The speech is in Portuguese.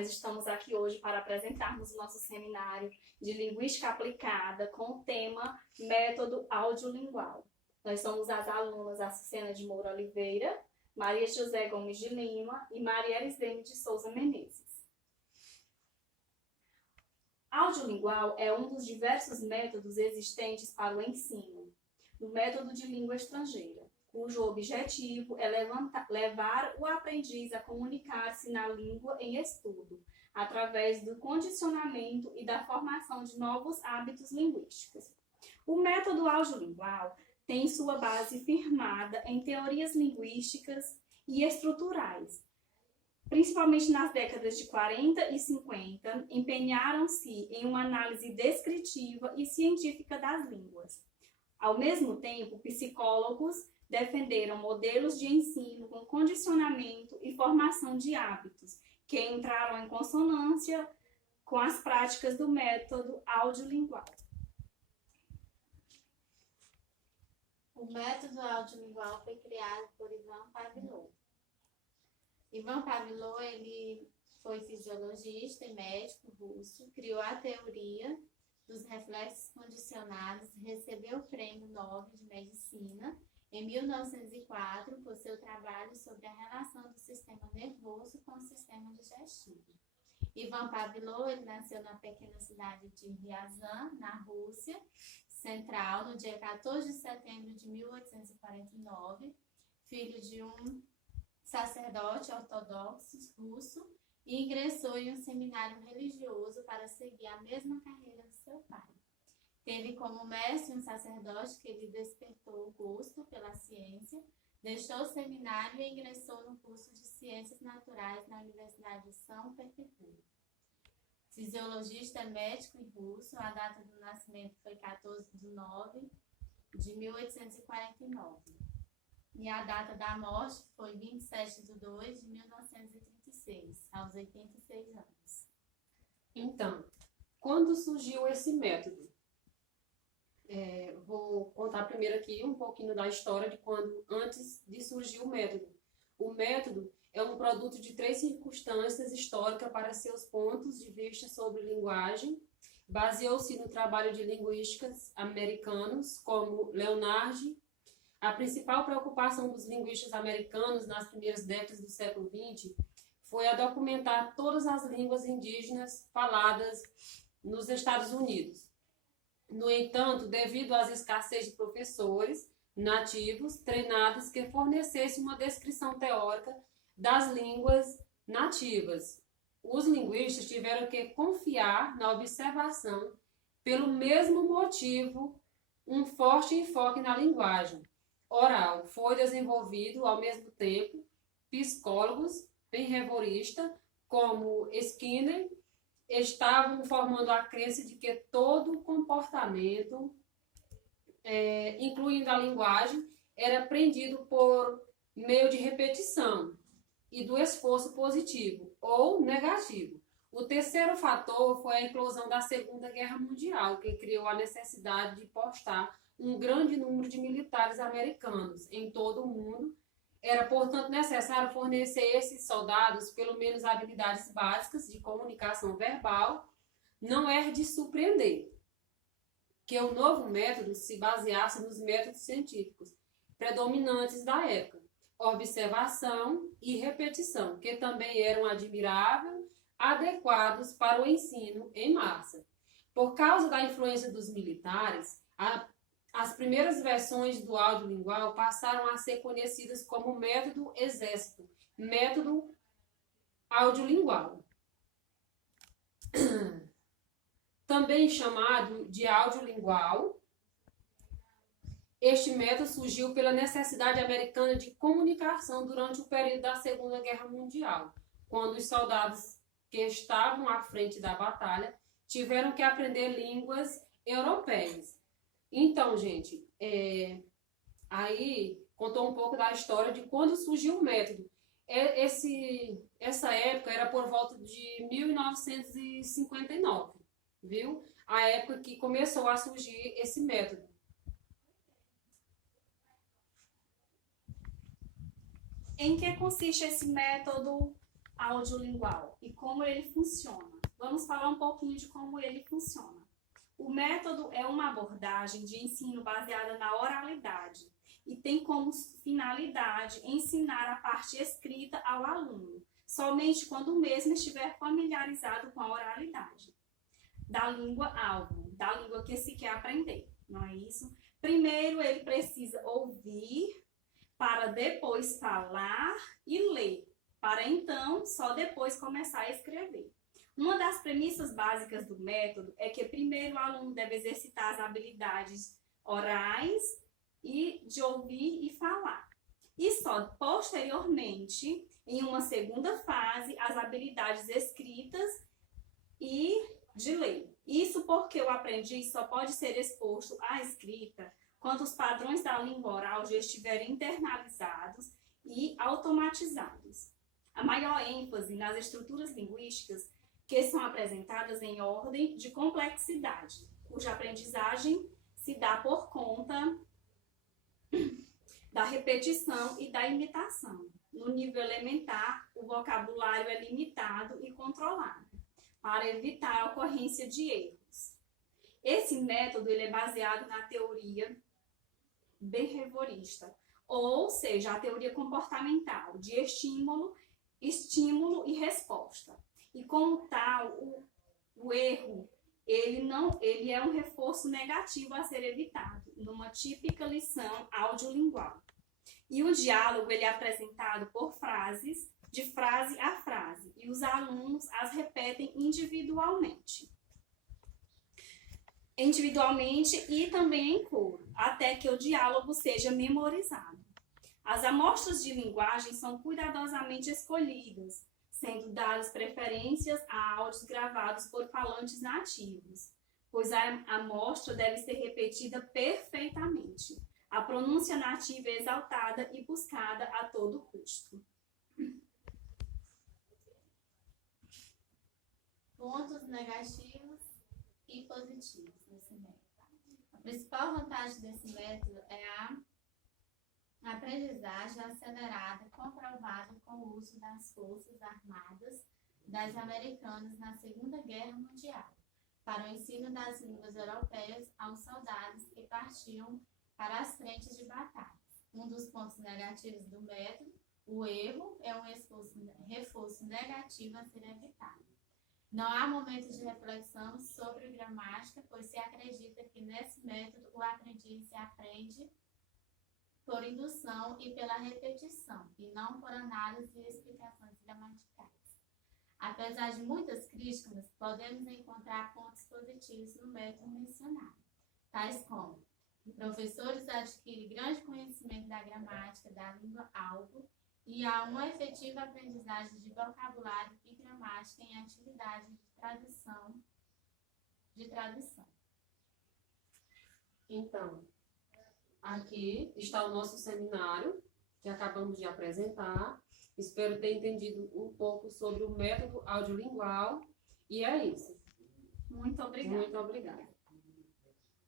nós estamos aqui hoje para apresentarmos o nosso seminário de Linguística Aplicada com o tema Método Audiolingual. Nós somos as alunas Açucena de Moura Oliveira, Maria José Gomes de Lima e Maria Elisene de Souza Menezes. Audiolingual é um dos diversos métodos existentes para o ensino do método de língua estrangeira, cujo objetivo é levar o aprendiz a comunicar-se na língua em estudo, através do condicionamento e da formação de novos hábitos linguísticos. O método audiolingual tem sua base firmada em teorias linguísticas e estruturais. Principalmente nas décadas de 40 e 50, empenharam-se em uma análise descritiva e científica das línguas. Ao mesmo tempo, psicólogos defenderam modelos de ensino com condicionamento e formação de hábitos, que entraram em consonância com as práticas do método audiolingual. O método audiolingual foi criado por Ivan Pavlov. Ivan Pavlov, ele foi fisiologista e médico russo, criou a teoria dos reflexos condicionados, recebeu o prêmio Nobel de Medicina em 1904 por seu trabalho sobre a relação do sistema nervoso com o sistema digestivo. Ivan Pavlov, ele nasceu na pequena cidade de Ryazan, na Rússia Central, no dia 14 de setembro de 1849, filho de um sacerdote ortodoxo russo, e ingressou em um seminário religioso para seguir a mesma carreira de seu pai. Teve como mestre um sacerdote que lhe despertou o gosto pela ciência, deixou o seminário e ingressou no curso de Ciências Naturais na Universidade de São Petersburgo. Fisiologista médico e russo, a data do nascimento foi 14 de nove de 1849. E a data da morte foi 27 de 2 de 1936, aos 86 anos. Então, quando surgiu esse método? Vou contar primeiro aqui um pouquinho da história de antes de surgir o método. O método é um produto de 3 circunstâncias históricas para seus pontos de vista sobre linguagem. Baseou-se no trabalho de linguistas americanos como Leonardi. A principal preocupação dos linguistas americanos nas primeiras décadas do século XX foi a documentar todas as línguas indígenas faladas nos Estados Unidos. No entanto, devido às escassez de professores nativos treinados que fornecessem uma descrição teórica das línguas nativas, os linguistas tiveram que confiar na observação. Pelo mesmo motivo, um forte enfoque na linguagem oral foi desenvolvido ao mesmo tempo. Psicólogos behavioristas como Skinner estavam formando a crença de que todo comportamento, incluindo a linguagem, era aprendido por meio de repetição e do esforço positivo ou negativo. O terceiro fator foi a inclusão da Segunda Guerra Mundial, que criou a necessidade de postar um grande número de militares americanos em todo o mundo. Era, portanto, necessário fornecer a esses soldados pelo menos habilidades básicas de comunicação verbal. Não é de surpreender que o novo método se baseasse nos métodos científicos predominantes da época, observação e repetição, que também eram adequados para o ensino em massa. Por causa da influência dos militares, as primeiras versões do audiolingual passaram a ser conhecidas como método exército, método audiolingual. Também chamado de audiolingual, este método surgiu pela necessidade americana de comunicação durante o período da Segunda Guerra Mundial, quando os soldados que estavam à frente da batalha tiveram que aprender línguas europeias. Então, gente, aí contou um pouco da história de quando surgiu o método. Essa época era por volta de 1959, viu? A época que começou a surgir esse método. Em que consiste esse método audiolingual e como ele funciona. Vamos falar um pouquinho de como ele funciona. O método é uma abordagem de ensino baseada na oralidade e tem como finalidade ensinar a parte escrita ao aluno, somente quando o mesmo estiver familiarizado com a oralidade da língua-alvo, da língua que se quer aprender, não é isso? Primeiro ele precisa ouvir, para depois falar e ler, para então só depois começar a escrever. Uma das premissas básicas do método é que primeiro o aluno deve exercitar as habilidades orais e de ouvir e falar. E só posteriormente, em uma segunda fase, as habilidades escritas e de ler. Isso porque o aprendiz só pode ser exposto à escrita quando os padrões da língua oral já estiverem internalizados e automatizados. A maior ênfase nas estruturas linguísticas que são apresentadas em ordem de complexidade, cuja aprendizagem se dá por conta da repetição e da imitação. No nível elementar, o vocabulário é limitado e controlado, para evitar a ocorrência de erros. Esse método ele é baseado na teoria behaviorista, ou seja, a teoria comportamental de estímulo e resposta. E como tal, o erro ele é um reforço negativo a ser evitado numa típica lição audiolingual. E o diálogo ele é apresentado por frases, de frase a frase, e os alunos as repetem individualmente e também em coro, até que o diálogo seja memorizado. As amostras de linguagem são cuidadosamente escolhidas, sendo dadas preferências a áudios gravados por falantes nativos, pois a amostra deve ser repetida perfeitamente. A pronúncia nativa é exaltada e buscada a todo custo. Pontos negativos e positivos desse método. A principal vantagem desse método é a aprendizagem acelerada comprovada com o uso das Forças Armadas das Americanas na Segunda Guerra Mundial, para o ensino das línguas europeias aos soldados que partiam para as frentes de batalha. Um dos pontos negativos do método, o erro, é um reforço negativo a ser evitado. Não há momento de reflexão sobre gramática, pois se acredita que nesse método o aprendiz se aprende por indução e pela repetição, e não por análise e explicações gramaticais. Apesar de muitas críticas, podemos encontrar pontos positivos no método mencionado, tais como: professores adquirem grande conhecimento da gramática da língua-alvo e há uma efetiva aprendizagem de vocabulário e gramática em atividade de tradução. Então, aqui está o nosso seminário, que acabamos de apresentar. Espero ter entendido um pouco sobre o método audiolingual. E é isso. Muito obrigada. Muito obrigada.